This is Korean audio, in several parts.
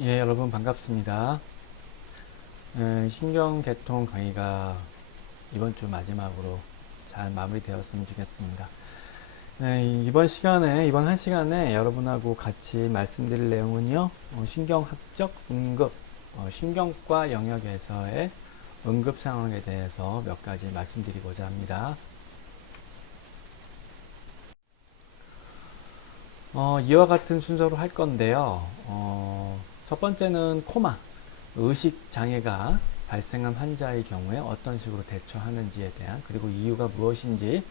예, 여러분 반갑습니다. 신경계통 강의가 이번 주 마지막으로 잘 마무리되었으면 좋겠습니다. 이번 한 시간에 여러분하고 같이 말씀드릴 내용은요, 신경학적 응급, 신경과 영역에서의 응급 상황에 대해서 몇 가지 말씀드리고자 합니다. 이와 같은 순서로 할 건데요. 첫 번째는 코마, 의식 장애가 발생한 환자의 경우에 어떤 식으로 대처하는지에 대한, 그리고 이유가 무엇인지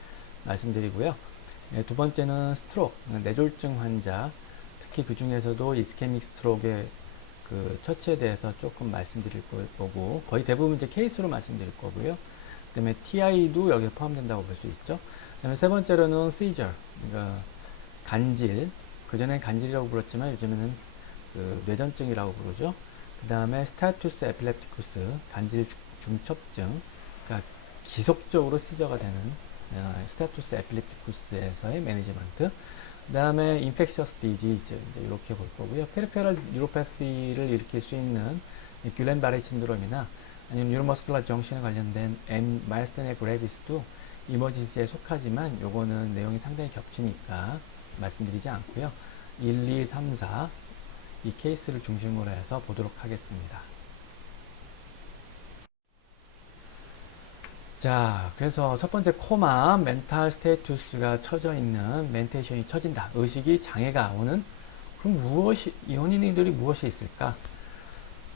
말씀드리고요. 두 번째는 스트로크, 뇌졸중 환자, 특히 그 중에서도 이스케믹 스트로크의 그 처치에 대해서 조금 말씀드릴 거고, 거의 대부분 이제 케이스로 말씀드릴 거고요. 그 다음에 TI도 여기에 포함된다고 볼 수 있죠. 그 다음에 세 번째로는 seizure, 그러니까 간질, 그전엔 간질이라고 불렀지만 요즘에는 그 뇌전증이라고 부르죠. 그 다음에 스타투스 에필lep티쿠스, 간질 중첩증, 그러니까 지속적으로 시저가 되는 스타투스 에필lep티쿠스에서의 매니지먼트. 그 다음에 인펙셔스 디지즈, 이렇게 볼 거고요. 페리페럴 뉴로패시를 일으킬 수 있는 뷸렌 바레 신드롬이나 아니면 뉴로머스쿨러 정신에 관련된 마이스테네 그레비스도 이머진시에 속하지만 요거는 내용이 상당히 겹치니까 말씀드리지 않고요. 1, 2, 3, 4 이 케이스를 중심으로 해서 보도록 하겠습니다. 자, 그래서 첫 번째 코마, 멘탈 스테이투스가 처져 있는, 멘테이션이 처진다. 의식이 장애가 오는. 그럼 이 원인들이 무엇이 있을까?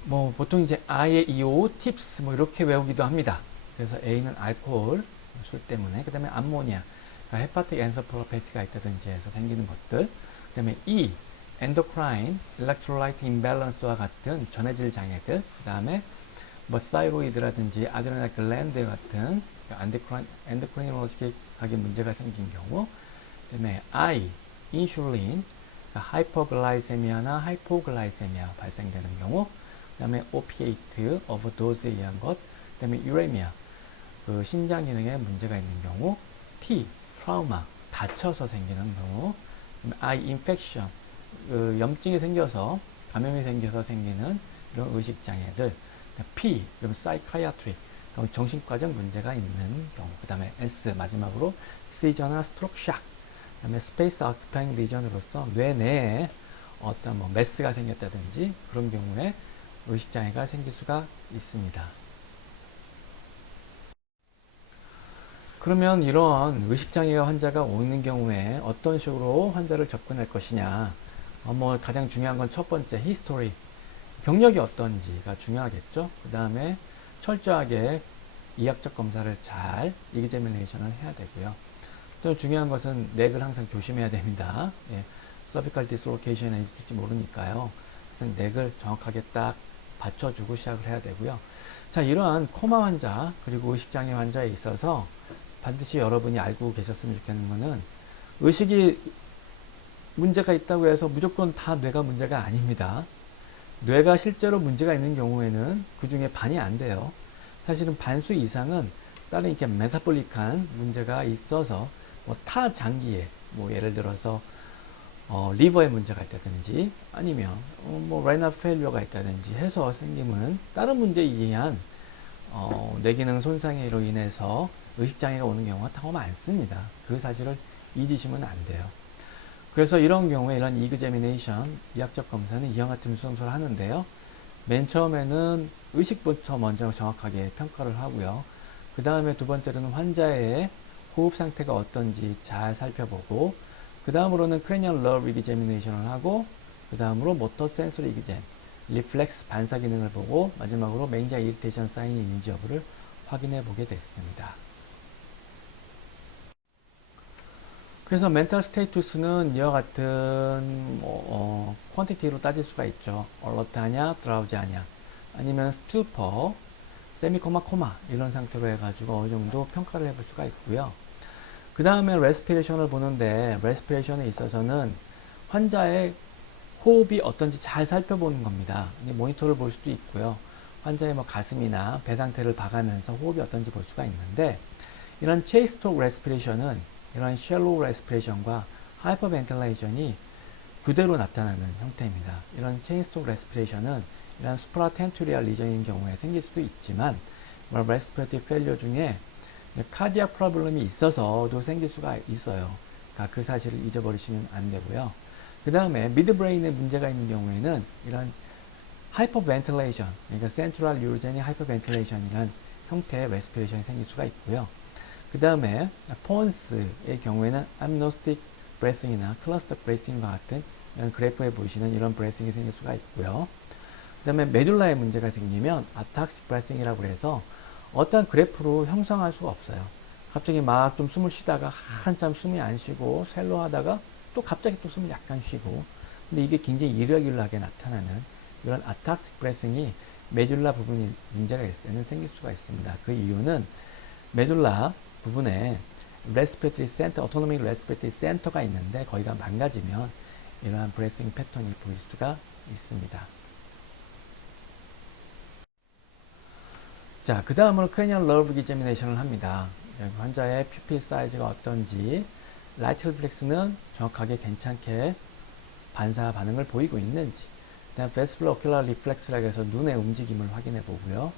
뭐, 보통 이제 I의 EO, 팁스, 뭐, 이렇게 외우기도 합니다. 그래서 A는 알코올, 술 때문에. 그 다음에 암모니아, 그러니까 헤파틱 엔서프로패티가 있다든지 해서 생기는 것들. 그 다음에 E, 엔도크라인, 일렉트로라이트 임밸런스와 같은 전해질 장애들. 그 다음에 뭐 사이로이드라든지 아드레날 글랜드 같은 엔도크리놀로지하게 문제가 생긴 경우, 그다음에 I, 인슐린, 하이퍼글라이세미아나 하이포글라이세미아 발생되는 경우, 그다음에 오피에이트, 오버도즈에 의한 것, 그다음에 유레미아, 그 심장 기능에 문제가 있는 경우, T, 트라우마, 다쳐서 생기는 경우, I, 인펙션, 그 염증이 생겨서 감염이 생겨서 생기는 이런 의식 장애들, P, 그럼 사이카이아트리, 정신과적 문제가 있는 경우, 그 다음에 S, 마지막으로 시저나 스트로크 샥, 그 다음에 스페이스 아큐파잉 리전으로서 뇌 내에 어떤 뭐 메스가 생겼다든지 그런 경우에 의식장애가 생길 수가 있습니다. 그러면 이런 의식장애가 환자가 오는 경우에 어떤 식으로 환자를 접근할 것이냐, 뭐 가장 중요한 건 첫 번째 히스토리, 경력이 어떤지가 중요하겠죠. 그 다음에 철저하게 이학적 검사를 잘 이그제미네이션을 해야 되고요. 또 중요한 것은 넥을 항상 조심해야 됩니다. 예, 서비컬 디스로케이션이 있을지 모르니까요. 그래서 넥을 정확하게 딱 받쳐주고 시작을 해야 되고요. 자, 이러한 코마 환자 그리고 의식장애 환자에 있어서 반드시 여러분이 알고 계셨으면 좋겠는 것은 의식이 문제가 있다고 해서 무조건 다 뇌가 문제가 아닙니다. 뇌가 실제로 문제가 있는 경우에는 그 중에 반이 안 돼요. 사실은 반수 이상은 다른 이렇게 메타볼릭한 문제가 있어서 뭐 타장기에 뭐 예를 들어서 리버에 문제가 있다든지 아니면 뭐 레날 페일리어가 있다든지 해서 생기는 다른 문제에 의한 뇌기능 손상으로 인해서 의식장애가 오는 경우가 더 많습니다. 그 사실을 잊으시면 안 돼요. 그래서 이런 경우에 이런 이그제미네이션, 이학적 검사는 이와 같은 순서를 하는데요. 맨 처음에는 의식부터 먼저 정확하게 평가를 하고요. 그 다음에 두 번째로는 환자의 호흡 상태가 어떤지 잘 살펴보고, 그 다음으로는 크레니얼 너브 이그제미네이션을 하고, 그 다음으로 모터 센소리 이그젠, 리플렉스 반사 기능을 보고, 마지막으로 메인자 이리테이션 사인이 있는지 여부를 확인해 보게 됐습니다. 그래서 멘탈 스테이투스는 이와 같은 퀀티티로 따질 수가 있죠. 얼러트하냐, 드라우지하냐, 아니면 스투퍼, 세미코마, 코마 이런 상태로 해가지고 어느 정도 평가를 해볼 수가 있고요. 그 다음에 레스피레이션을 보는데 레스피레이션에 있어서는 환자의 호흡이 어떤지 잘 살펴보는 겁니다. 모니터를 볼 수도 있고요. 환자의 뭐 가슴이나 배 상태를 봐가면서 호흡이 어떤지 볼 수가 있는데 이런 체이스톡 레스피레이션은 이런 쉘로우 레스피레이션과 하이퍼벤틸레이션이 그대로 나타나는 형태입니다. 이런 체인스톡 레스피레이션은 이런 수프라텐토리얼 리전인 경우에 생길 수도 있지만 레스피레이터리 페일리어 중에 카디악 프로블럼이 있어서도 생길 수가 있어요. 그러니까 그 사실을 잊어버리시면 안 되고요. 그 다음에 미드브레인에 문제가 있는 경우에는 이런 하이퍼벤틸레이션, 그러니까 센트럴 유로제닉 하이퍼벤틸레이션이라는 형태의 레스피레이션이 생길 수가 있고요. 그 다음에 폰스의 경우에는 암노스틱 브레싱이나 클러스터 브레싱과 같은 그래프에 보시는 이런 브레싱이 생길 수가 있고요. 그 다음에 메듈라에 문제가 생기면 아탁식 브레싱이라고 해서 어떤 그래프로 형성할 수가 없어요. 갑자기 막 좀 숨을 쉬다가 한참 숨이 안 쉬고 셀로 하다가 또 갑자기 또 숨을 약간 쉬고, 근데 이게 굉장히 이러길하게 나타나는 이런 아탁식 브레싱이 메듈라 부분이 문제가 있을 때는 생길 수가 있습니다. 그 이유는 메듈라 부분에 레스피레이터리 센터, 오토노믹 레스피레이터리 센터가 있는데 거기가 망가지면 이러한 브레싱 패턴이 보일 수가 있습니다. 자, 그 다음으로 크레니얼 너브 이제미네이션을 합니다. 환자의 퓨필 사이즈가 어떤지, 라이트 리플렉스는 정확하게 괜찮게 반사 반응을 보이고 있는지, 그다음 베스플러 오큘러 리플렉스라고 해서 눈의 움직임을 확인해 보고요.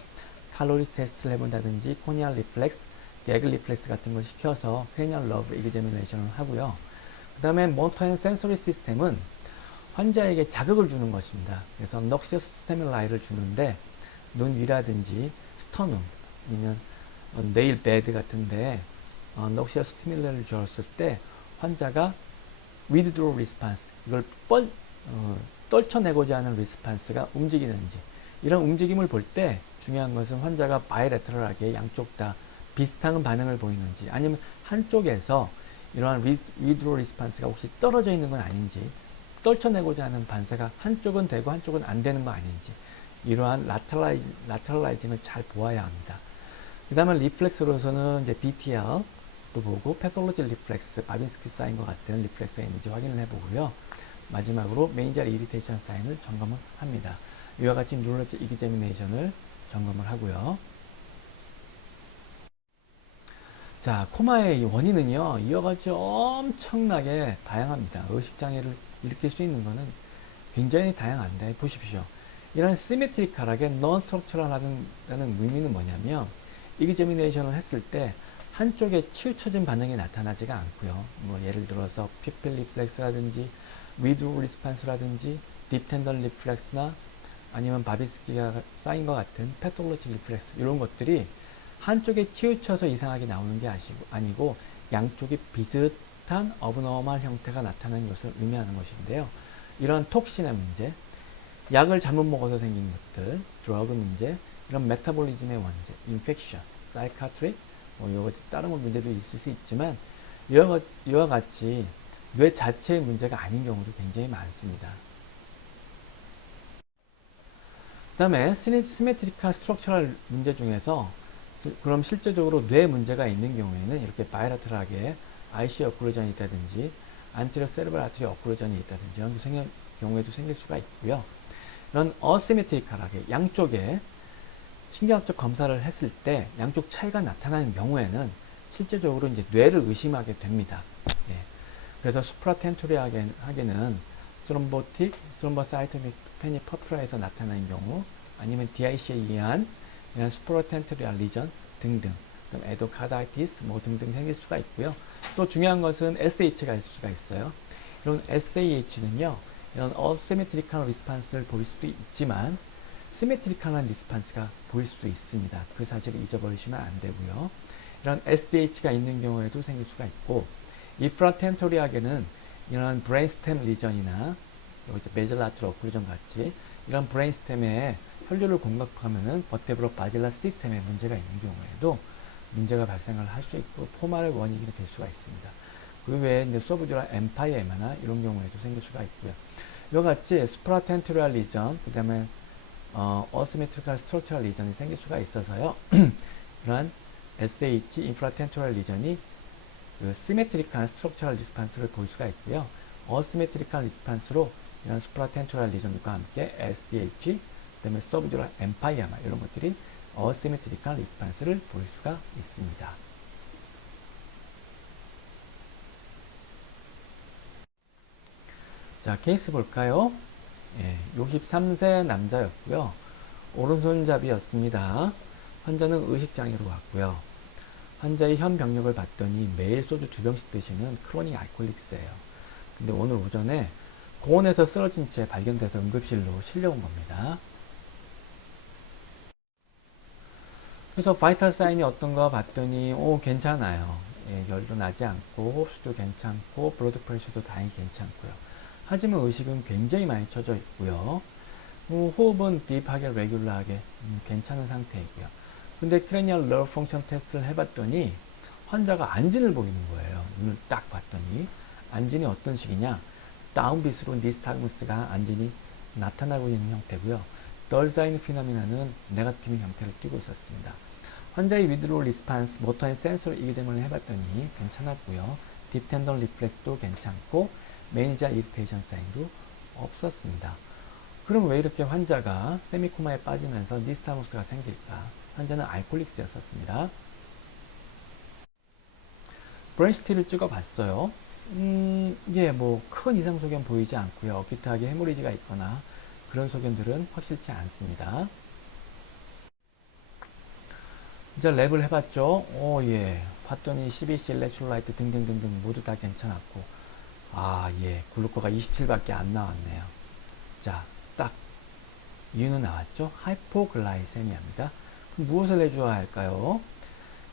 칼로리 테스트를 해본다든지 코니알 리플렉스, 개그 리플렉스 같은 걸 시켜서 크레니얼 너브 이그제미네이션을 하고요. 그 다음에 모터 앤 센소리 시스템은 환자에게 자극을 주는 것입니다. 그래서 넉시어스 스티뮬라이를 주는데 눈 위라든지 스터눔 아니면 네일 베드 같은데 넉시어스 스티뮬라이를 주었을 때 환자가 withdrawal response, 이걸 떨쳐내고자 하는 리스판스가 움직이는지, 이런 움직임을 볼 때 중요한 것은 환자가 바이레터럴하게 양쪽 다 비슷한 반응을 보이는지, 아니면 한쪽에서 이러한 withdrawal response가 혹시 떨어져 있는 건 아닌지, 떨쳐내고자 하는 반사가 한쪽은 되고 한쪽은 안 되는 거 아닌지, 이러한 라테럴라이징을 잘 보아야 합니다. 그 다음에 리플렉스로서는 이제 DTR도 보고 패솔로지 리플렉스, 바빈스키 사인과 같은 리플렉스가 있는지 확인을 해보고요. 마지막으로 메인자리 이리테이션 사인을 점검을 합니다. 이와 같이 뉴럴로지 이그제미네이션을 점검을 하고요. 자, 코마의 원인은요, 이와 같이 엄청나게 다양합니다. 의식장애를 일으킬 수 있는 것은 굉장히 다양한데, 보십시오. 이런 시메트리컬하게 non-structural하다는 의미는 뭐냐면, 이그제미네이션을 했을 때 한쪽에 치우쳐진 반응이 나타나지가 않고요. 뭐 예를 들어서 피필 리플렉스라든지 위드로 리스판스라든지 딥텐던 리플렉스나 아니면 바비스키가 쌓인 것 같은 패솔로지 리플렉스, 이런 것들이 한쪽에 치우쳐서 이상하게 나오는 게 아니고 양쪽이 비슷한 어브노멀 형태가 나타나는 것을 의미하는 것인데요. 이런 톡신의 문제, 약을 잘못 먹어서 생긴 것들, 드러그 문제, 이런 메타볼리즘의 문제, 인펙션, 사이카트릭, 뭐 다른 문제도 있을 수 있지만 이와 같이 뇌 자체의 문제가 아닌 경우도 굉장히 많습니다. 그 다음에 시메트리컬 스트럭처럴 문제 중에서 그럼 실제적으로 뇌 문제가 있는 경우에는 이렇게 바이라트럴하게 IC 어클루전이 있다든지 안테리어 세레브럴 아트리 어클루전이 있다든지 이런 경우에도 생길 수가 있고요. 이런 어시메트리컬하게 양쪽에 신경학적 검사를 했을 때 양쪽 차이가 나타나는 경우에는 실제적으로 이제 뇌를 의심하게 됩니다. 예. 그래서 수프라텐토리하게는 스트롬보틱, 스트롬보사이토믹 페니퍼프라에서 나타나는 경우, 아니면 DIC에 의한 이런 수프라텐토리알 리전 등등, 그럼 에도카다이티스 뭐 등등 생길 수가 있고요. 또 중요한 것은 SH가 있을 수가 있어요. 이런 SAH는요, 이런 어시메트리컬 리스판스를 보일 수도 있지만 시메트리컬한 리스판스가 보일 수도 있습니다. 그 사실을 잊어버리시면 안 되고요. 이런 SDH가 있는 경우에도 생길 수가 있고, 이프라텐토리하게는 이런 브레인스템 리전이나 메젤라트로 오클루전 같이 이런 브레인스템에 혈류를 공급하면은 버테브로 바질라 시스템에 문제가 있는 경우에도 문제가 발생을 할 수 있고 포말의 원인이 될 수가 있습니다. 그 외에 이제 소브듀라 엠파이에마나 이런 경우에도 생길 수가 있고요. 이와 같이 수프라텐토리얼 리전, 그 다음에 어시메트리컬 스트럭처럴 리전이 생길 수가 있어서요. 이러한 SH 인프라텐토리얼 리전이 그 시메트리컬 스트럭처럴 리스판스를 볼 수가 있고요. 어시메트리컬 리스판스로 이런 수프라텐토리얼 리전과 함께 SDH, 그 다음에 서브듀럴 엠파이아마 이런 것들이 어시메트리컬 리스판스를 볼 수가 있습니다. 자, 케이스 볼까요? 예, 63세 남자였고요. 오른손잡이였습니다. 환자는 의식장애로 왔고요. 환자의 현 병력을 봤더니 매일 소주 2병씩 드시는 크로닉 알코올릭스예요. 근데 오늘 오전에 공원에서 쓰러진 채 발견돼서 응급실로 실려온 겁니다. 그래서 바이탈 사인이 어떤가 봤더니 괜찮아요. 예, 열도 나지 않고 흡수도 괜찮고 블러드 프레셔도 다행히 괜찮고요. 하지만 의식은 굉장히 많이 처져 있고요. 호흡은 딥하게 레귤러하게 괜찮은 상태이고요. 근데 크레니얼 너브 펑션 테스트를 해봤더니 환자가 안진을 보이는 거예요. 눈을 딱 봤더니 안진이 어떤 식이냐, 다운빗으로 니스타그무스가 안진이 나타나고 있는 형태고요. 덜사인 피노미나는 네거티브 형태를 띠고 있었습니다. 환자의 위드로우 리스판스, 모터 앤 센서리 이기점을 해봤더니 괜찮았고요. 딥텐던 리플렉스도 괜찮고 매니자 이리테이션 사인도 없었습니다. 그럼 왜 이렇게 환자가 세미코마에 빠지면서 니스타무스가 생길까? 환자는 알코올릭스였었습니다. 브레인시티를 찍어봤어요. 이게 뭐 큰 이상 소견 보이지 않고요. 어큐트하게 헤모리지가 있거나 그런 소견들은 확실치 않습니다. 이제 랩을 해봤죠. 예. 봤더니 CBC, 일렉트로라이트 등등등등 모두 다 괜찮았고, 예. 글루코가 27밖에 안 나왔네요. 자, 딱 이유는 나왔죠. 하이포글라이세미아입니다. 그럼 무엇을 해줘야 할까요?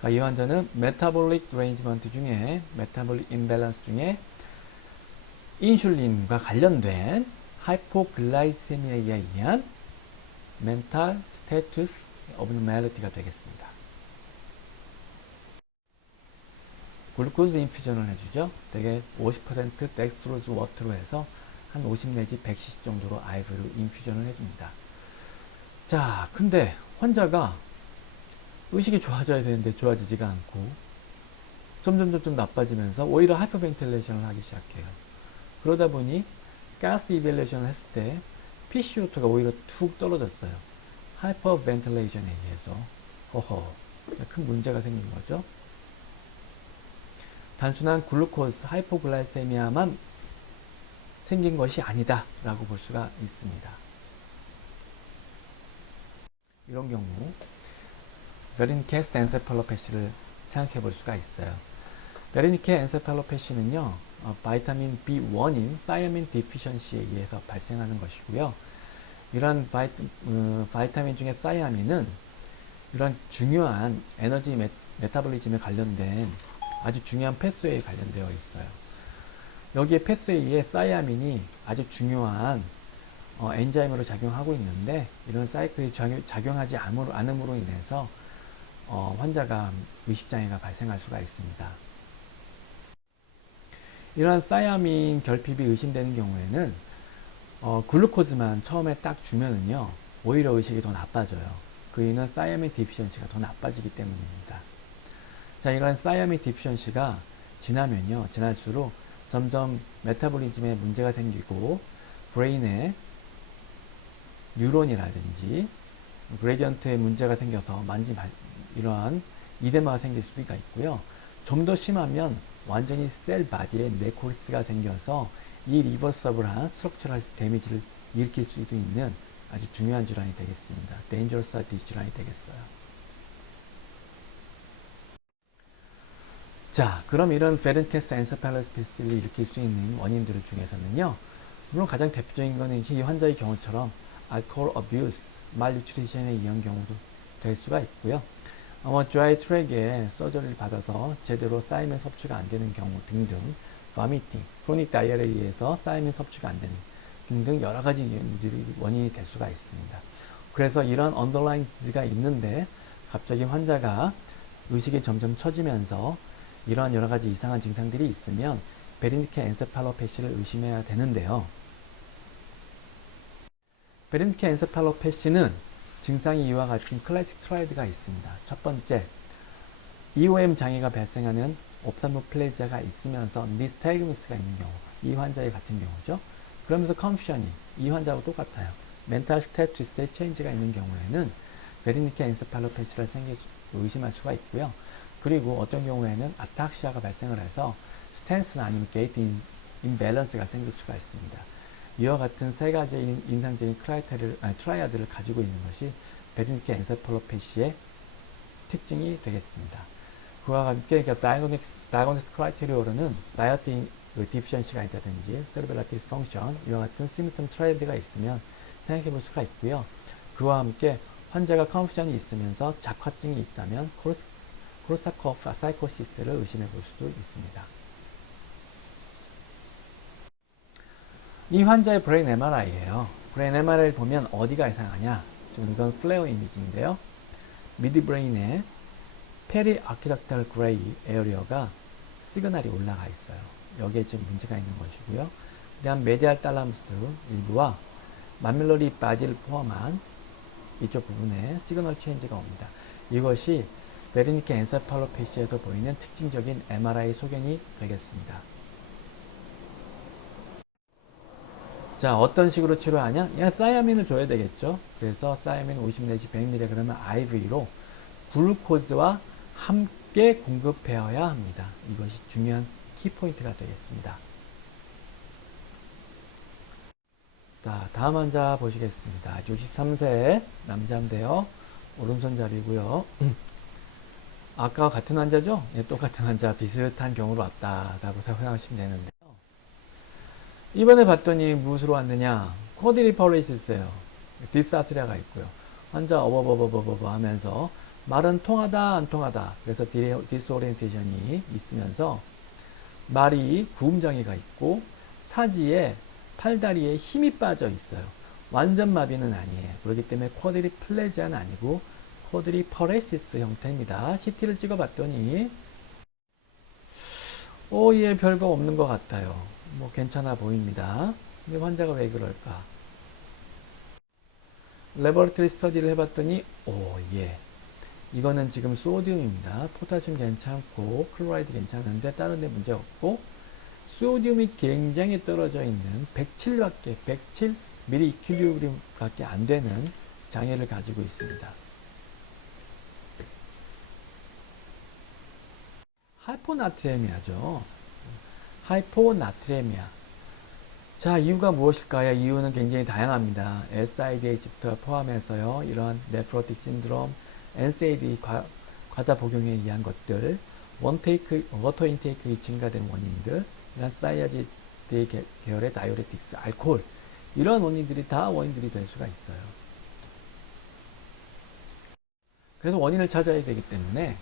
이 환자는 메타볼릭 레인지먼트 중에 메타볼릭 임밸런스 중에 인슐린과 관련된 하이포글라이세미아에 의한 멘탈 스테투스 어브노멀리티가 되겠습니다. 글루코즈 인퓨전을 해주죠. 대개 50% 덱스트로즈 워터로 해서 한 50 내지 100cc 정도로 아이브로 인퓨전을 해줍니다. 자, 근데 환자가 의식이 좋아져야 되는데 좋아지지가 않고 점점 나빠지면서 오히려 하이퍼벤틸레이션을 하기 시작해요. 그러다 보니 가스 이밸리에이션을 했을 때 PCO2가 오히려 툭 떨어졌어요. 하이퍼벤틸레이션에 의해서 큰 문제가 생긴 거죠. 단순한 글루코즈 하이포글라이세미아만 생긴 것이 아니다 라고 볼 수가 있습니다. 이런 경우 베르니케 엔세팔로패시를 생각해 볼 수가 있어요. 베르니케 엔세팔로패시는요, 바이타민 B1인 사이아민 디피션시에 의해서 발생하는 것이고요. 이러한 바이타민 중에 사이아민은 이런 중요한 에너지 메타볼리즘에 관련된 아주 중요한 패스웨이에 관련되어 있어요. 여기에 패스웨이에 사이아민이 아주 중요한 엔자임으로 작용하고 있는데 이런 사이클이 작용하지 않음으로 인해서 환자가 의식장애가 발생할 수가 있습니다. 이러한 사이아민 결핍이 의심되는 경우에는 글루코즈만 처음에 딱 주면은요 오히려 의식이 더 나빠져요. 그 이유는 사이아민 디피션시가 더 나빠지기 때문입니다. 자, 이러한 사이아민 디피션시가 지날수록 점점 메타볼리즘에 문제가 생기고 브레인에 뉴런이라든지 그레디언트에 문제가 생겨서 이러한 이데마가 생길 수가 있고요. 좀 더 심하면 완전히 셀 바디에 네코리스가 생겨서 이 리버서블한 스트럭처럴 데미지를 일으킬 수도 있는 아주 중요한 질환이 되겠습니다. 데인저러스한 질환이 되겠어요. 자, 그럼 이런 베르니케 엔세팔로패시를 일으킬 수 있는 원인들 중에서는요, 물론 가장 대표적인 것은 이 환자의 경우처럼 알코올 어뷰스, 말뉴트리션에 의한 경우도 될 수가 있고요. 드라이 트랙에 서저리를 받아서 제대로 사이멘 섭취가 안 되는 경우 등등, 바미팅, 크로닉 다이어리에 의해서 사이멘 섭취가 안 되는 등등 여러 가지 원인이 될 수가 있습니다. 그래서 이런 언더라인 디지가 있는데 갑자기 환자가 의식이 점점 처지면서 이러한 여러 가지 이상한 증상들이 있으면 베르니케 엔세팔로패시를 의심해야 되는데요. 베르니케 엔세팔로패시는 증상이 이와 같은 클래식 트라이드가 있습니다. 첫 번째, EOM 장애가 발생하는 옵삼노플레지아가 있으면서 니스타그무스가 있는 경우, 이 환자의 같은 경우죠. 그러면서 컨퓨션이 이 환자하고 똑같아요. 멘탈 스태투스의 체인지가 있는 경우에는 베르니케 엔세팔로패시를 의심할 수가 있고요. 그리고 어떤 경우에는 아타크시아가 발생을 해서 스탠스나 아니면 게이트 임밸런스가 생길 수가 있습니다. 이와 같은 세 가지의 인상적인 트라이아드를 가지고 있는 것이 베르니케 엔세팔로패시의 특징이 되겠습니다. 그와 함께 다이그노스틱 크라이테리오로는 다이어트 디피션시가 있다든지 세르벨라티스 펑션 이와 같은 시미텀 트라이아드가 있으면 생각해 볼 수가 있고요. 그와 함께 환자가 컨퓨전이 있으면서 작화증이 있다면 코르사코프 사이코시스를 의심해 볼 수도 있습니다. 이 환자의 브레인 MRI예요. 브레인 MRI를 보면 어디가 이상하냐? 지금 이건 플레어 이미지인데요. 미드브레인에 페리 아키닥탈 그레이 에어리어가 시그널이 올라가 있어요. 여기에 지금 문제가 있는 것이고요. 그 다음 메디알 탈라무스 일부와 마밀러리 바디를 포함한 이쪽 부분에 시그널 체인지가 옵니다. 이것이 베르니케 엔세팔로패시에서 보이는 특징적인 MRI 소견이 되겠습니다. 자, 어떤 식으로 치료하냐? 사이아민을 줘야 되겠죠. 그래서 사이아민 50 내지 100mg IV로 글루코즈와 함께 공급되어야 합니다. 이것이 중요한 키포인트가 되겠습니다. 자, 다음 환자 보시겠습니다. 63세 남자인데요. 오른손잡이고요. 아까와 같은 환자죠? 예, 똑같은 환자, 비슷한 경우로 왔다라고 생각하시면 되는데요. 이번에 봤더니 무엇으로 왔느냐? 쿼드리퍼레이시스예요. 디스아트리아가 있고요. 환자 어버버버버버 하면서 말은 통하다 안 통하다. 그래서 디스오리엔테이션이 있으면서 말이 구음장애가 있고 사지에 팔다리에 힘이 빠져 있어요. 완전 마비는 아니에요. 그렇기 때문에 쿼드리플레지아는 아니고 쿼드리퍼레시스 형태입니다. CT를 찍어봤더니 얘 별거 없는 것 같아요. 뭐 괜찮아 보입니다. 근데 환자가 왜 그럴까? 레버러터리 스터디를 해봤더니 예. 이거는 지금 소디움입니다. 포타슘 괜찮고 클로라이드 괜찮은데 다른 데 문제 없고 소디움이 굉장히 떨어져 있는 107밖에 107 mg/밖에 안 되는 장애를 가지고 있습니다. 하이포나트레미아죠. 하이포나트레미아. 자, 이유가 무엇일까요? 이유는 굉장히 다양합니다. SIDH부터 포함해서요. 이러한 네프로틱 신드롬, NSAID 과다 복용에 의한 것들, 워터 인테이크가 증가된 원인들, 이런 사이아지드 계열의 다이오레틱스, 알코올, 이런 원인들이 다 원인들이 될 수가 있어요. 그래서 원인을 찾아야 되기 때문에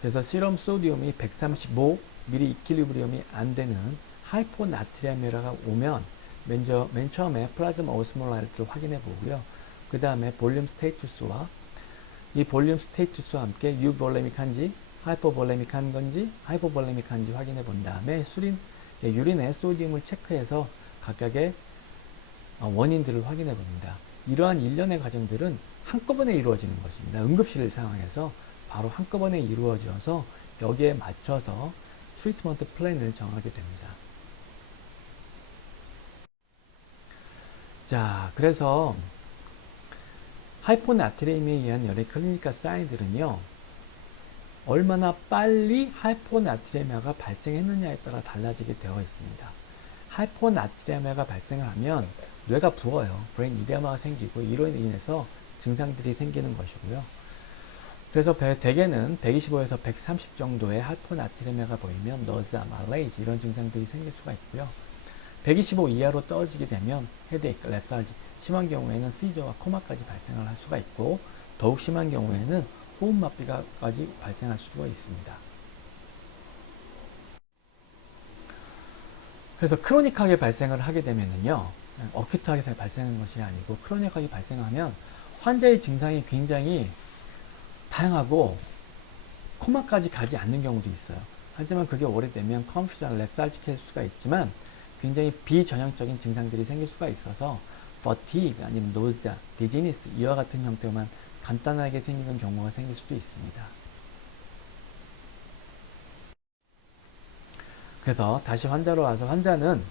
그래서 시럼 소디움이 135mg/이 안 되는 하이포나트리아미아가 오면 맨 처음에 플라즈마 오스몰라리티를 확인해 보고요. 그 다음에 볼륨 스테이투스와 이 볼륨 스테이투스와 함께 유볼레믹한지 하이포볼레믹한 건지 하이포볼레믹한지 확인해 본 다음에 유린의 소디움을 체크해서 각각의 원인들을 확인해 봅니다. 이러한 일련의 과정들은 한꺼번에 이루어지는 것입니다. 응급실 상황에서 바로 한꺼번에 이루어져서 여기에 맞춰서 트리트먼트 플랜을 정하게 됩니다. 자, 그래서 하이포나트리미에 의한 여러 클리니컬 사인들은요, 얼마나 빨리 하이포나트리미아가 발생했느냐에 따라 달라지게 되어 있습니다. 하이포나트리미아가 발생을 하면 뇌가 부어요. 브레인 이데마가 생기고 이로 인해서 증상들이 생기는 것이고요. 그래서 대개는 125에서 130 정도의 하이포나트리미아가 보이면 너즈아, 말레이즈 이런 증상들이 생길 수가 있고요. 125 이하로 떨어지게 되면 헤드에이크, 레살지, 심한 경우에는 시저와 코마까지 발생을 할 수가 있고 더욱 심한 경우에는 호흡마비까지 발생할 수가 있습니다. 그래서 크로닉하게 발생을 하게 되면은요, 어큐트하게 발생하는 것이 아니고 크로닉하게 발생하면 환자의 증상이 굉장히 다양하고 코마까지 가지 않는 경우도 있어요. 하지만 그게 오래되면 컨퓨전, 레살지케 할 수가 있지만 굉장히 비전형적인 증상들이 생길 수가 있어서 버티그 아니면 노즈아, 디지니스 이와 같은 형태만 간단하게 생기는 경우가 생길 수도 있습니다. 그래서 다시 환자로 와서 환자는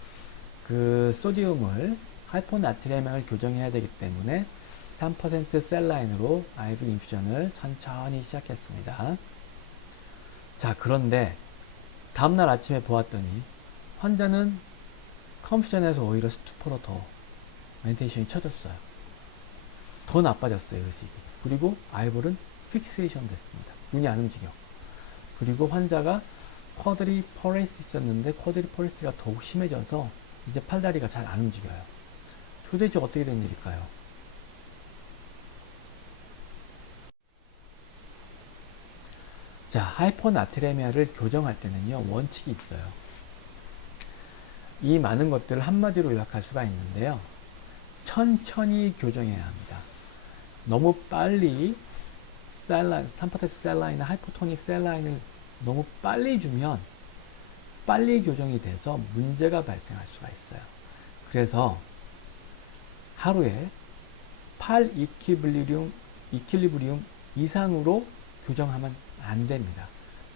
그 소디움을 하이포나트리아민을 교정해야 되기 때문에 3% 셀라인으로 IV 인퓨전을 천천히 시작했습니다. 자, 그런데 다음날 아침에 보았더니 환자는 컨퓨전에서 오히려 스투퍼로 더 멘테이션이 쳐졌어요. 더 나빠졌어요, 의식이. 그리고 아이볼은 픽세이션 됐습니다. 눈이 안 움직여. 그리고 환자가 쿼드리퍼레시스였는데 쿼드리퍼레시스가 더욱 심해져서 이제 팔다리가 잘 안 움직여요. 도대체 어떻게 된 일일까요? 자, 하이포나트레미아를 교정할 때는요, 원칙이 있어요. 이 많은 것들을 한마디로 요약할 수가 있는데요. 천천히 교정해야 합니다. 너무 빨리 산파테스 셀라인이나 하이포토닉 셀라인을 너무 빨리 주면 빨리 교정이 돼서 문제가 발생할 수가 있어요. 그래서 하루에 8 이퀄리브리움 이상으로 교정하면 안 됩니다.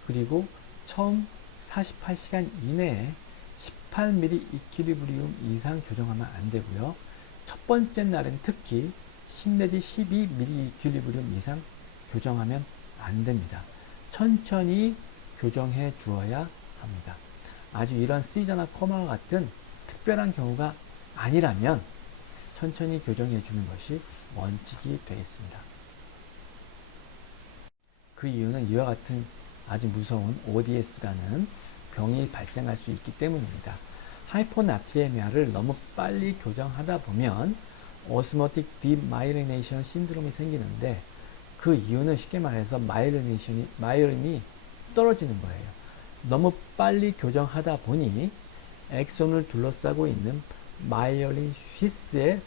그리고 총 48시간 이내에 18mm 이퀄리브리움 이상 교정하면 안 되고요. 첫 번째 날은 특히 10 내지 12mm 이퀄리브리움 이상 교정하면 안 됩니다. 천천히 교정해 주어야 합니다. 아주 이런 시저나 코마와 같은 특별한 경우가 아니라면 천천히 교정해 주는 것이 원칙이 되겠습니다. 그 이유는 이와 같은 아주 무서운 ODS라는 병이 발생할 수 있기 때문입니다. 하이포나트리에미아를 너무 빨리 교정하다 보면 오스모틱 디마이리네이션 신드롬이 생기는데 그 이유는 쉽게 말해서 마이오린이 떨어지는 거예요. 너무 빨리 교정하다 보니 엑손을 둘러싸고 있는 마이올린 휘스에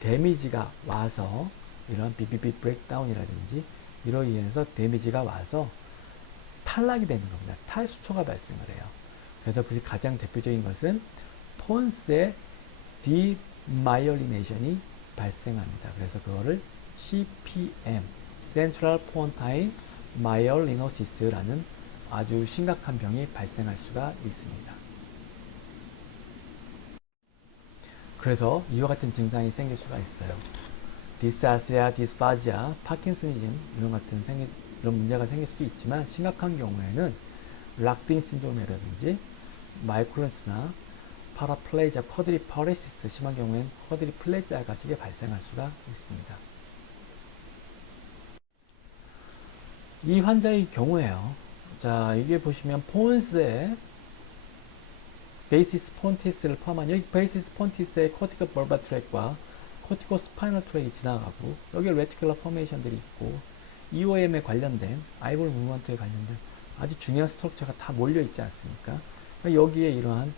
데미지가 와서 이런 BBB 브레이크다운이라든지 이로 인해서 데미지가 와서 탈락이 되는 겁니다. 탈수초가 발생을 해요. 그래서 그 가장 대표적인 것은 폰스의 디마이올리네이션이 발생합니다. 그래서 그거를 CPM, Central Pontine Myelinosis라는 아주 심각한 병이 발생할 수가 있습니다. 그래서 이와 같은 증상이 생길 수가 있어요. 디스아스야, 디스파지아, 파킨슨이즘 이런 문제가 생길 수도 있지만 심각한 경우에는 락드인 신드롬이라든지 마이콜런스나 파라플레이자, 쿼드리퍼레시스 심한 경우에는 쿼드리플레이자가 지게 발생할 수가 있습니다. 이 환자의 경우에요. 자, 이게 보시면 폰스의 베이시스 폰티스를 포함한 여기 베이시스 폰티스의 코티코 벌바 트랙과 코티코 스파이널 트랙이 지나가고 여기 레티큘러 포메이션들이 있고 EOM에 관련된 아이볼 무브먼트에 관련된 아주 중요한 스트럭처가 다 몰려 있지 않습니까? 여기에 이러한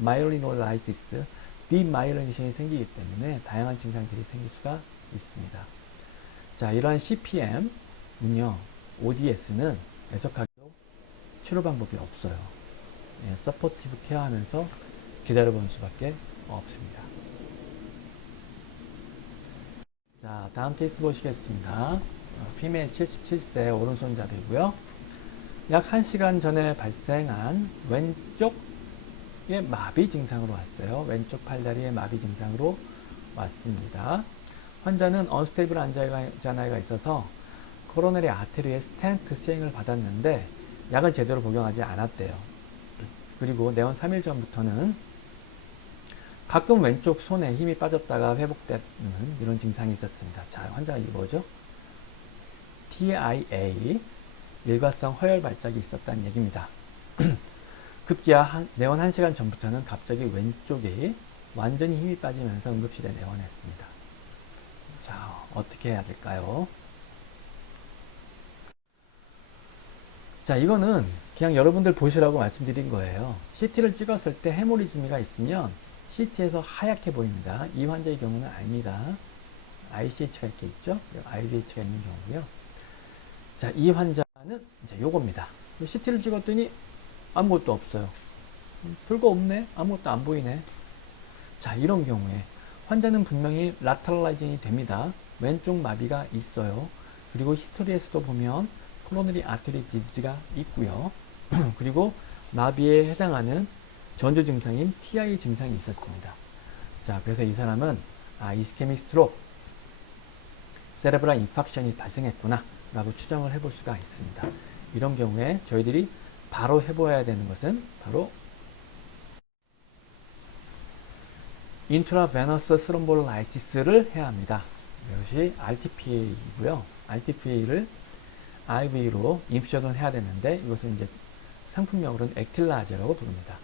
마이올리노라이시스, 디마이올리네이션이 생기기 때문에 다양한 증상들이 생길 수가 있습니다. 자, 이러한 CPM은요, ODS는 애석하게도 치료 방법이 없어요. 예, 서포티브 케어하면서 기다려보는 수밖에 없습니다. 자, 다음 케이스 보시겠습니다. 피메일 77세 오른손잡이고요. 약 1시간 전에 발생한 왼쪽의 마비 증상으로 왔어요. 왼쪽 팔다리의 마비 증상으로 왔습니다. 환자는 언스테이블 안자나이가 있어서 코로너리 아테리에 스텐트 시행을 받았는데 약을 제대로 복용하지 않았대요. 그리고 내원 3일 전부터는 가끔 왼쪽 손에 힘이 빠졌다가 회복되는 이런 증상이 있었습니다. 자, 환자가 이게 뭐죠? TIA, 일과성 허혈 발작이 있었다는 얘기입니다. 급기야 내원 1시간 전부터는 갑자기 왼쪽이 완전히 힘이 빠지면서 응급실에 내원했습니다. 자, 어떻게 해야 될까요? 자, 이거는 그냥 여러분들 보시라고 말씀드린 거예요. CT를 찍었을 때 헤모리즈미가 있으면 CT에서 하얗게 보입니다. 이 환자의 경우는 아닙니다. ICH가 이렇게 있죠? IDH가 있는 경우고요. 자, 이 환자는 이제 요겁니다. CT를 찍었더니 아무것도 없어요. 별거 없네? 아무것도 안 보이네? 자, 이런 경우에 환자는 분명히 라테럴라이징이 됩니다. 왼쪽 마비가 있어요. 그리고 히스토리에서도 보면 코로너리 아테리 디지즈가 있고요. 그리고 마비에 해당하는 전조 증상인 TI 증상이 있었습니다. 자, 그래서 이 사람은 이스케믹 스트로크, 세레브랄 인팍션이 발생했구나 라고 추정을 해볼 수가 있습니다. 이런 경우에 저희들이 바로 해보아야 되는 것은 바로 인트라베너스 스롬볼라이시스를 해야 합니다. 이것이 RTPA이고요. RTPA를 IV로 인퓨전을 해야 되는데 이것은 이제 상품명으로는 액틸라제라고 부릅니다.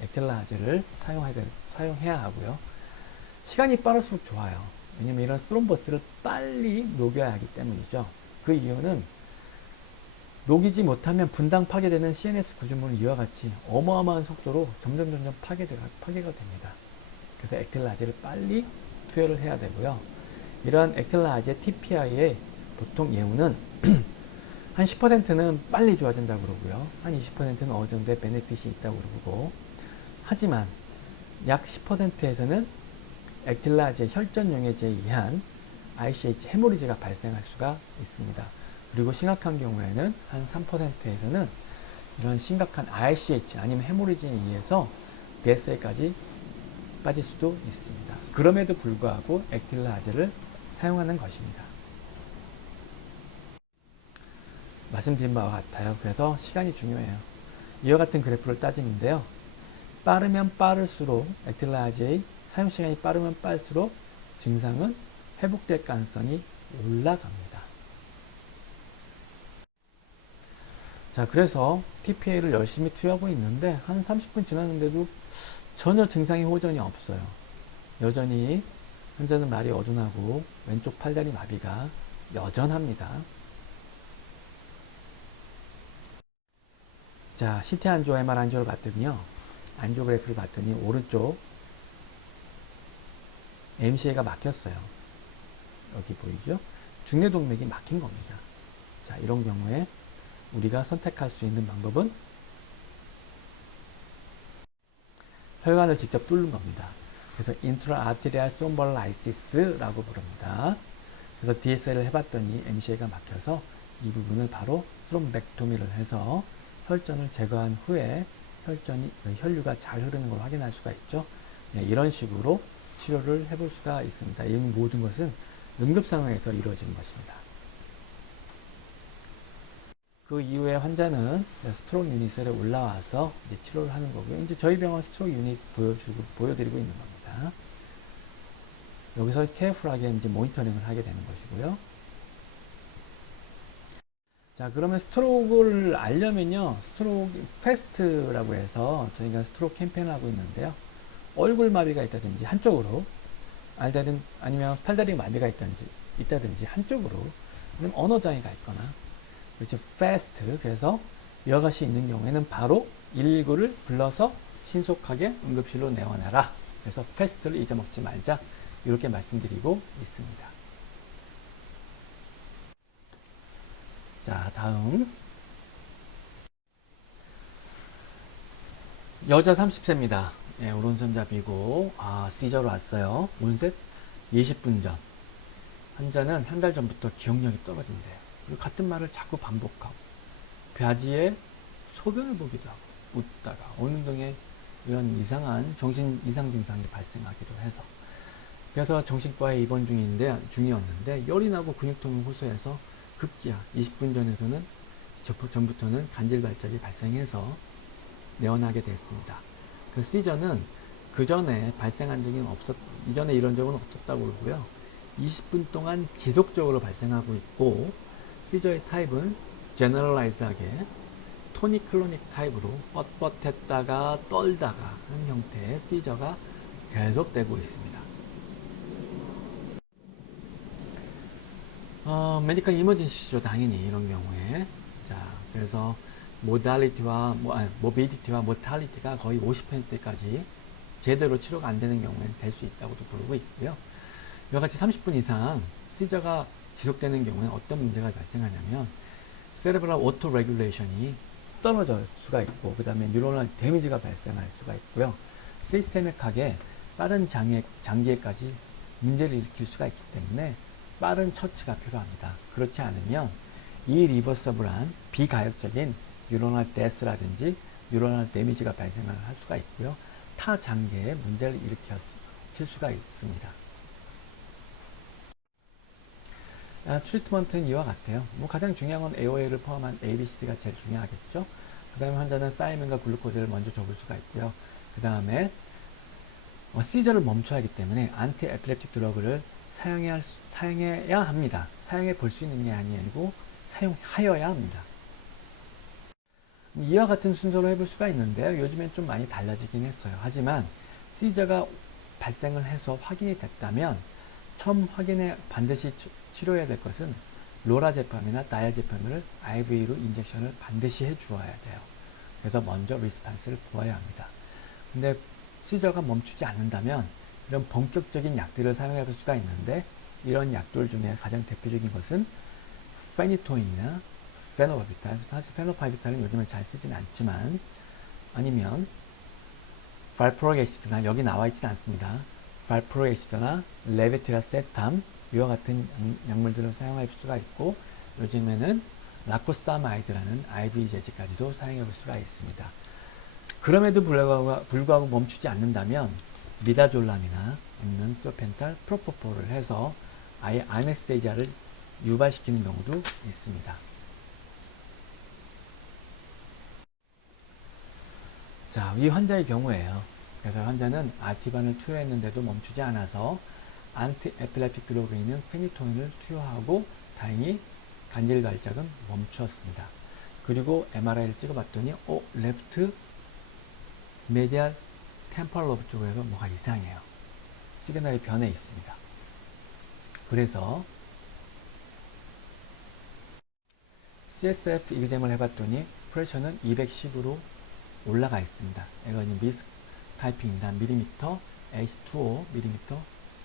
액틸라제를 사용해야 하고요. 시간이 빠를수록 좋아요. 왜냐면 이런 스롬버스를 빨리 녹여야 하기 때문이죠. 그 이유는 녹이지 못하면 분당 파괴되는 CNS 구조물은 이와 같이 어마어마한 속도로 점점 파괴가 됩니다. 그래서 액틸라제를 빨리 투여를 해야 되고요. 이러한 액틸라제 TPI의 보통 예우는 한 10%는 빨리 좋아진다고 그러고요. 한 20%는 어느 정도의 베네핏이 있다고 그러고, 하지만 약 10%에서는 액틸라제 혈전용해제에 의한 ICH 헤모리지가 발생할 수가 있습니다. 그리고 심각한 경우에는 한 3%에서는 이런 심각한 ICH 아니면 헤모리지에 의해서 DSA까지 빠질 수도 있습니다. 그럼에도 불구하고 액틸라제를 사용하는 것입니다. 말씀드린 바와 같아요. 그래서 시간이 중요해요. 이와 같은 그래프를 따지는데요. 빠르면 빠를수록 액틸라제의 사용 시간이 빠르면 빠를수록 증상은 회복될 가능성이 올라갑니다. 자, 그래서 TPA를 열심히 투여하고 있는데 한 30분 지났는데도 전혀 증상이 호전이 없어요. 여전히 환자는 말이 어둔하고 왼쪽 팔다리 마비가 여전합니다. 자, CT 안조, MR 안조를 봤더니요. 안조그래프를 봤더니 오른쪽 MCA가 막혔어요. 여기 보이죠? 중뇌동맥이 막힌 겁니다. 자, 이런 경우에 우리가 선택할 수 있는 방법은 혈관을 직접 뚫는 겁니다. 그래서 인트라아테리얼 쏨볼라이시스라고 부릅니다. 그래서 DSL을 해봤더니 MCA가 막혀서 이 부분을 바로 스롬벡토미를 해서 혈전을 제거한 후에 혈류가 잘 흐르는 걸 확인할 수가 있죠. 네, 이런 식으로 치료를 해볼 수가 있습니다. 이 모든 것은 응급 상황에서 이루어지는 것입니다. 그 이후에 환자는 스트로크 유닛에 올라와서 이제 치료를 하는 거고요. 이제 저희 병원 스트로크 유닛 보여드리고 있는 겁니다. 여기서 케어풀하게 이제 모니터링을 하게 되는 것이고요. 자, 그러면 스트로크를 알려면요, 스트로크 패스트라고 해서 저희가 스트로크 캠페인을 하고 있는데요. 얼굴 마비가 있다든지 한쪽으로, 아니면 팔다리 마비가 있다든지 한쪽으로, 아니면 언어 장애가 있거나, 그렇죠. fast. 그래서 여가시 있는 경우에는 바로 119를 불러서 신속하게 응급실로 내원하라. 그래서 fast를 잊어먹지 말자. 이렇게 말씀드리고 있습니다. 자, 다음. 여자 30세입니다. 예, 오른손잡이고, 시저로 왔어요. 온셋 20분 전. 환자는 한 달 전부터 기억력이 떨어진대요. 그리고 같은 말을 자꾸 반복하고 벼지에 소변을 보기도 하고 웃다가 오는 등의 이런 이상한 정신 이상 증상이 발생하기도 해서 그래서 정신과에 입원 중이었는데 열이 나고 근육통을 호소해서 급기야 20분 전부터는 간질 발작이 발생해서 내원하게 됐습니다. 그 시저는 그 전에 발생한 적이 이전에 이런 적은 없었다고 그러고요. 20분 동안 지속적으로 발생하고 있고 시저의 타입은 제너럴라이즈하게 토닉 클로닉 타입으로 뻣뻣했다가 떨다가 하는 형태의 시저가 계속되고 있습니다. 메디컬 이머전시죠, 당연히 이런 경우에. 자, 그래서 모비디티와 모탈리티가 거의 50%까지 제대로 치료가 안 되는 경우에는 될 수 있다고도 부르고 있고요. 이와 같이 30분 이상 시저가 지속되는 경우에 어떤 문제가 발생하냐면 세레브럴 오토 레귤레이션이 떨어질 수가 있고 그 다음에 뉴로널 데미지가 발생할 수가 있고요. 시스테믹하게 빠른 장기에까지 문제를 일으킬 수가 있기 때문에 빠른 처치가 필요합니다. 그렇지 않으면 이 리버서블한 비가역적인 뉴로널 데스라든지 뉴로널 데미지가 발생할 수가 있고요. 타 장기에 문제를 일으킬 수가 있습니다. 트리트먼트는 이와 같아요. 가장 중요한 건 AOA를 포함한 ABCD가 제일 중요하겠죠. 그 다음에 환자는 사이먼과 글루코즈를 먼저 줘볼 수가 있고요. 그 다음에 시저를 멈춰야 하기 때문에 안티 에필lep틱 드러그를 사용해야 합니다. 사용해 볼 수 있는 게 아니고 사용하여야 합니다. 이와 같은 순서로 해볼 수가 있는데요. 요즘엔 좀 많이 달라지긴 했어요. 하지만 시저가 발생을 해서 확인이 됐다면 처음 확인에 반드시 치료해야 될 것은 로라제팜이나 다이아제팜을 IV로 인젝션을 반드시 해주어야 돼요. 그래서 먼저 리스판스를 보아야 합니다. 근데 시저가 멈추지 않는다면 이런 본격적인 약들을 사용해 볼 수가 있는데, 이런 약들 중에 가장 대표적인 것은 페니토인이나 페노바비탈, 사실 페노바비탈은 요즘은 잘 쓰진 않지만, 아니면 발프로게시드나, 여기 나와 있진 않습니다. 발프로게시드나 레베티라세탐, 이와 같은 약물들을 사용할 수가 있고, 요즘에는 라코사마이드라는 IV 제제까지도 사용해 볼 수가 있습니다. 그럼에도 불구하고 멈추지 않는다면 미다졸람이나 아니면 소펜탈, 프로포폴을 해서 아예 아네스테이지아를 유발시키는 경우도 있습니다. 자, 이 환자의 경우에요. 그래서 환자는 아티반을 투여했는데도 멈추지 않아서 안티에필레틱 드러그에 있는 페니토닌을 투여하고 다행히 간질 발작은 멈추었습니다. 그리고 MRI를 찍어봤더니 레프트 메디알 템퍼럴 로브 쪽에서 뭐가 이상해요. 시그널이 변해 있습니다. 그래서 CSF 이그잼을 해봤더니 프레셔는 210으로 올라가 있습니다. 이거는 미스 타이핑입니다. 밀리미터 H2O 밀리미터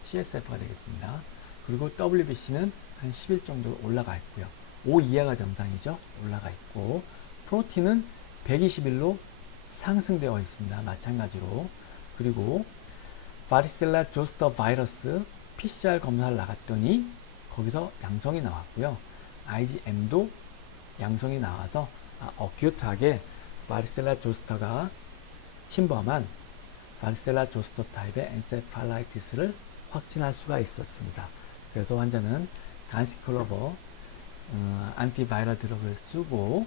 CSF가 되겠습니다. 그리고 WBC는 한 11 정도 올라가 있고요. 5 이하가 정상이죠. 올라가 있고, 프로틴은 121로 상승되어 있습니다. 마찬가지로. 그리고 바리셀라 조스터 바이러스 PCR 검사를 나갔더니 거기서 양성이 나왔고요. IgM도 양성이 나와서 어큐트하게 바리셀라 조스터가 침범한 바리셀라 조스터 타입의 엔세팔라이티스를 확진할 수가 있었습니다. 그래서 환자는 간시클로버 안티바이럴 드러그를 쓰고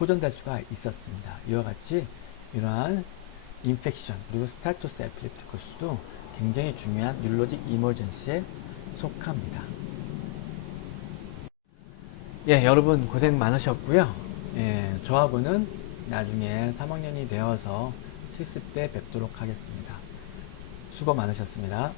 호전될 수가 있었습니다. 이와 같이 이러한 인펙션 그리고 스타토스 에필lep티커스도 굉장히 중요한 뉴로직 이머전시에 속합니다. 예, 여러분 고생 많으셨고요. 예, 저하고는 나중에 3학년이 되어서 실습 때 뵙도록 하겠습니다. 수고 많으셨습니다.